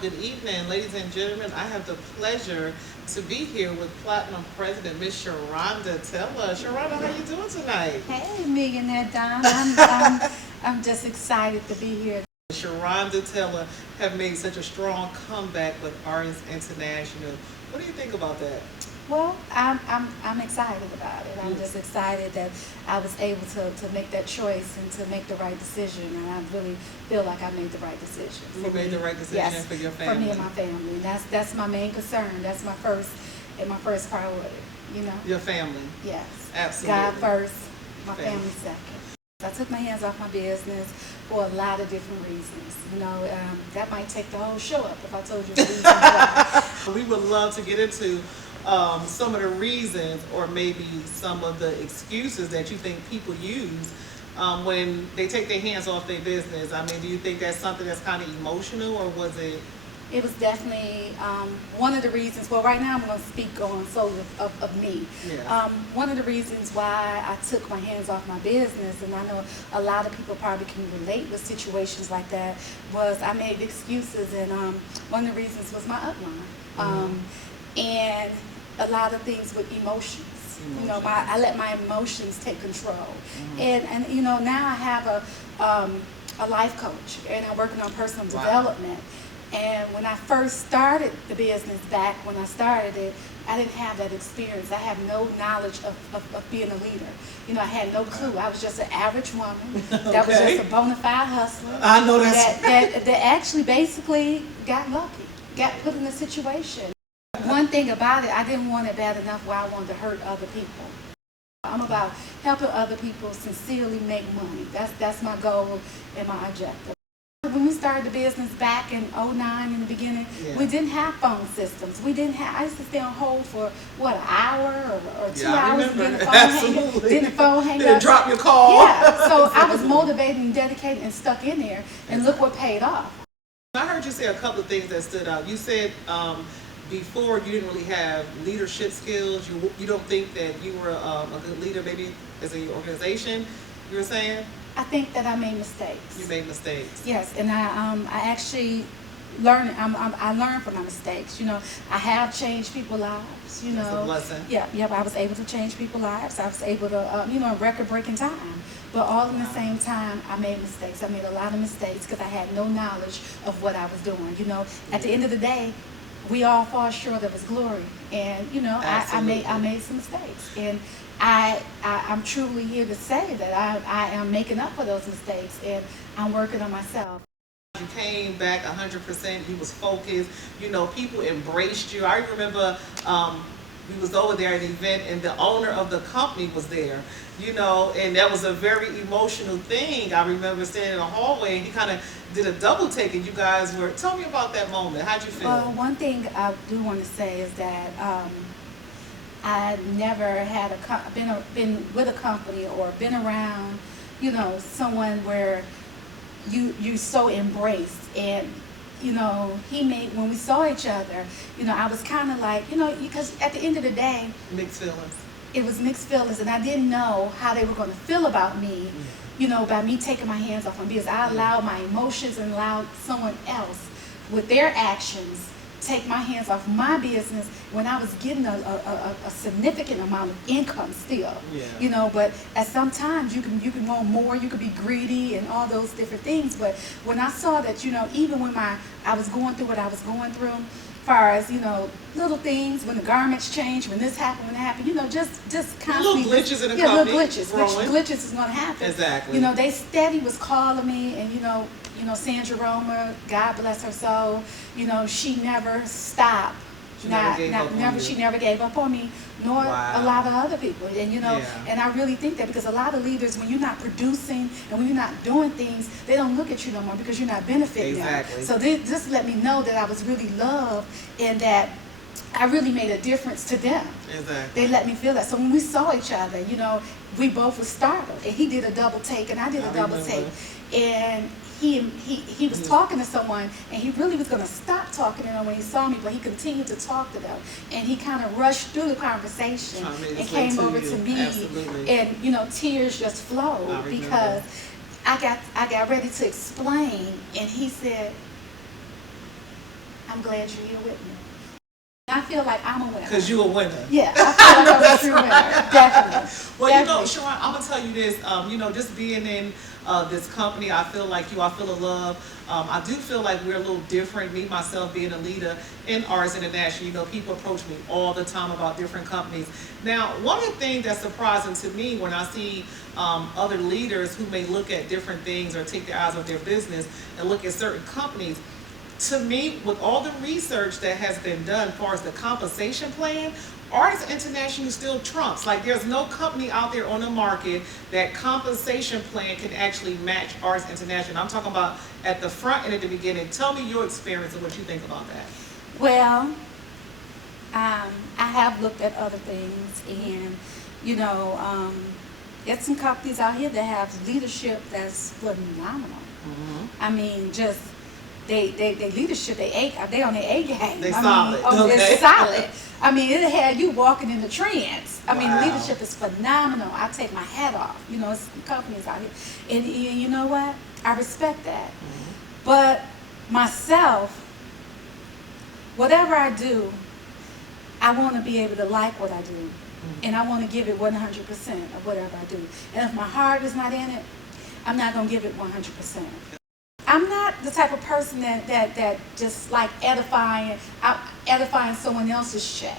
Good evening, ladies and gentlemen. I have the pleasure to be here with Platinum President Miss Sharonda Taylor. Sharonda, how you doing tonight? Hey, Millionaire Don. I'm just excited to be here. Sharonda Taylor have made such a strong comeback with Artists International. What do you think about that? Well, I'm excited about it. I'm just excited that I was able to make that choice and to make the right decision. And I really feel like I made the right decision. You made the right decision Yes, for your for family. me and my family. That's my main concern. That's my first priority. You know. Your family. Yes. Absolutely. God first, my Family. family second. I took my hands off my business for a lot of different reasons. That might take the whole show up if I told you the reasons why. We would love to get into some of the reasons or maybe some of the excuses that you think people use when they take their hands off their business. I mean, do you think that's something that's kind of emotional, or was it? It was definitely one of the reasons. Well, right now I'm going to speak on solely of me. Yeah. One of the reasons why I took my hands off my business, and I know a lot of people probably can relate with situations like that, was I made excuses, and one of the reasons was my upline. And a lot of things with emotions. I let my emotions take control. And now I have a life coach, and I'm working on personal development. And when I first started the business back when I started it, I didn't have that experience. I have no knowledge of being a leader. I had no clue. I was just an average woman that was just a bona fide hustler. I know that actually basically got lucky, got put in a situation. One thing about it, I didn't want it bad enough where I wanted to hurt other people. I'm about helping other people sincerely make money. That's my goal and my objective. When we started the business back in '09 in the beginning, we didn't have phone systems. I used to stay on hold for an hour or 2 hours and then the phone hang up. Then the phone hang up. Then drop your call. Yeah. So I was motivated and dedicated and stuck in there, and look what paid off. I heard you say a couple of things that stood out. You said before you didn't really have leadership skills. You don't think that you were a good leader, maybe as an organization. You were saying. I think that I made mistakes. You made mistakes. Yes, and I actually learned. I learned from my mistakes. I have changed people's lives. That's a blessing. Yeah. I was able to change people's lives. I was able to, in record-breaking time. But all in the same time, I made mistakes. I made a lot of mistakes because I had no knowledge of what I was doing. At the end of the day, we all fall short of His glory, and I made some mistakes, and I'm truly here to say that I am making up for those mistakes, and I'm working on myself. You came back 100%. You was focused. People embraced you. I remember we was over there at an event, and the owner of the company was there. And that was a very emotional thing. I remember standing in the hallway, and he kind of did a double take, and you guys were. Tell me about that moment. How'd you feel? Well, one thing I do want to say is that I never had been with a company or been around, someone where you so embraced, and when we saw each other, I was kind of like, because at the end of the day, Mixed feelings. It was mixed feelings, and I didn't know how they were going to feel about me, by me taking my hands off my business. I allowed my emotions and allowed someone else with their actions take my hands off my business when I was getting a significant amount of income still. Yeah. But at sometimes you can want more, you can be greedy and all those different things. But when I saw that, even when I was going through what I was going through, as far as little things, when the garments change, when this happened, when that happened, just constantly Little glitches in the company. Little glitches, which glitches is going to happen. Exactly. They steady was calling me, and Sandra Romer, God bless her soul, she never stopped. She never gave up on me, nor Wow. a lot of other people. And Yeah. and I really think that because a lot of leaders, when you're not producing and when you're not doing things, they don't look at you no more because you're not benefiting Exactly. them. So they just let me know that I was really loved and that I really made a difference to them. Exactly. They let me feel that. So when we saw each other, we both were startled. And he did a double take and I did a double take. And he was talking to someone, and he really was going to stop talking to them when he saw me, but he continued to talk to them, and he kind of rushed through the conversation and came over to me. Absolutely. And tears just flowed because I got ready to explain, and he said, I'm glad you're here with me. I feel like I'm a winner. Because you're a winner. Yeah, I feel like I'm a true winner. Definitely. Well, Definitely. Sharon, I'm gonna tell you this. Just being in this company, I feel like you. I feel a love. I do feel like we're a little different. Me, myself, being a leader in Artists International, people approach me all the time about different companies. Now, one of the things that's surprising to me when I see other leaders who may look at different things or take their eyes off their business and look at certain companies, to me, with all the research that has been done as far as the compensation plan, Artists International still trumps. Like, there's no company out there on the market that compensation plan can actually match Artists International. I'm talking about at the front and at the beginning. Tell me your experience and what you think about that. Well, I have looked at other things, and there's some companies out here that have leadership that's phenomenal. Mm-hmm. I mean, just they leadership, they on their A game. They solid. It's solid. I mean, it had you walking in the trance. I mean, Wow. leadership is phenomenal. I take my hat off. It's companies out here, and you know what? I respect that. Mm-hmm. But myself, whatever I do, I want to be able to like what I do. Mm-hmm. And I want to give it 100% of whatever I do. And if my heart is not in it, I'm not going to give it 100%. I'm not the type of person that just like edifying someone else's check.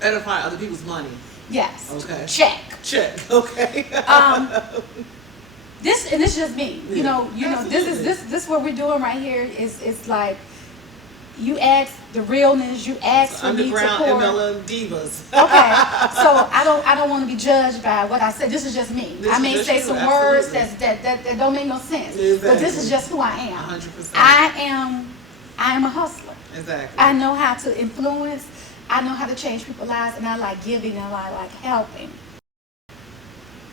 Edify other people's money. Yes. Okay. Check. Okay. This is just me. This what we're doing right here is like, you ask the realness, you ask for me to Underground pour. MLM divas. Okay, so I don't want to be judged by what I say. This is just me. I may say some words that don't make no sense, exactly. But this is just who I am. 100%. I am a hustler. Exactly. I know how to influence. I know how to change people's lives, and I like giving and I like helping.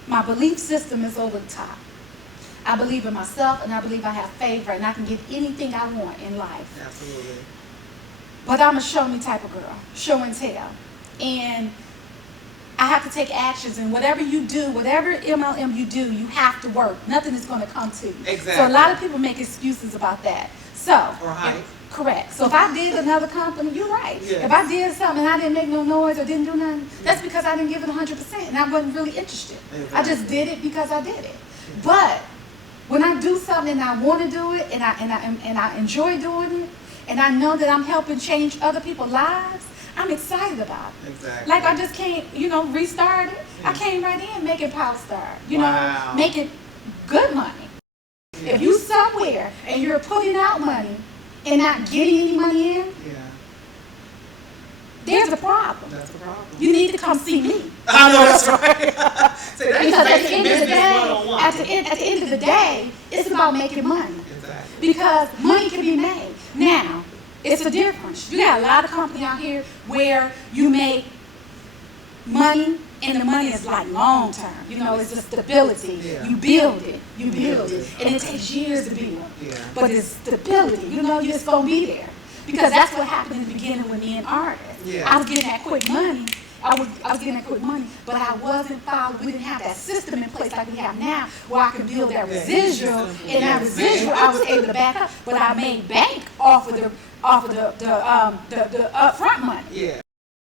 My belief system is over the top. I believe in myself, and I believe I have favor, and I can get anything I want in life. Absolutely. But I'm a show me type of girl, show and tell. And I have to take actions, and whatever you do, whatever MLM you do, you have to work. Nothing is going to come to you. Exactly. So a lot of people make excuses about that. Correct. So if I did another company, you're right. Yes. If I did something and I didn't make no noise or didn't do nothing, that's because I didn't give it 100%, and I wasn't really interested. Exactly. I just did it because I did it. But when I do something and I want to do it, and I enjoy doing it, and I know that I'm helping change other people's lives, I'm excited about it. Exactly. Like, I just can't, restart it. I came right in making Power Star, Wow. making good money. Yeah. If you somewhere and you're putting out money and not getting any money in, Yeah. there's a problem. That's a problem. You need to come see me. I know that's right. See, that's Because at the basic end of the business day, 101. at the end of the day, it's about making money. Exactly. Because money can be made. Now, it's a difference. You got a lot of companies out here where you make money, and the money is like long term. It's the stability. Yeah. You build it, and it takes years to build. Yeah. But it's stability. You're just gonna be there, because that's what happened in the beginning with me and artists. Yeah. I was getting that quick money. I was getting that quick money, but I wasn't following. We didn't have that system in place like we have now, where I can build that residual, and that residual I was able to back up. But I made bank off of the upfront money. Yeah.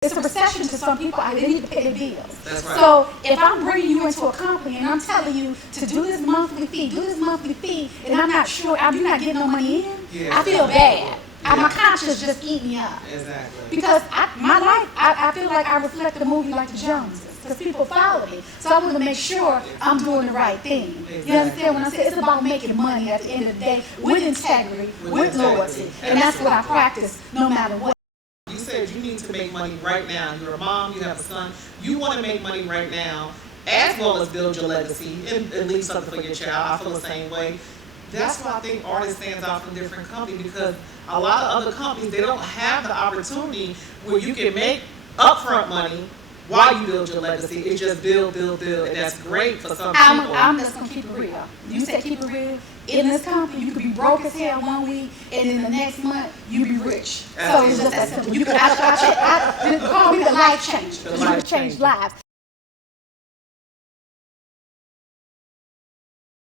It's a recession to some people. I didn't need to pay their bills. That's right. So if I'm bringing you into a company and I'm telling you to do this monthly fee, and I'm not sure, you're not getting no money in, Yeah. I feel bad. Yeah. My conscience just eating me up. Exactly. Because my life, I feel like I reflect a movie like the Joneses, because people follow me. So I want to make sure I'm doing the right thing. Exactly. You understand what I'm saying? It's about making money at the end of the day with integrity, with loyalty. And that's what I practice no matter what. You said you need to make money right now. You're a mom, you have a son. You want to make money right now, as well as build your legacy and leave something for your child. I feel the same way. That's why I think artists stands out from different companies, because a lot of other companies, they don't have the opportunity where you can make upfront money while you build your legacy. It's just build, and that's great for some people. I'm just gonna keep it real. You said keep it real. In this company, you could be broke as hell one week, and in the next month, you be rich. So it's just that simple. You could call me the life changer. You could change lives.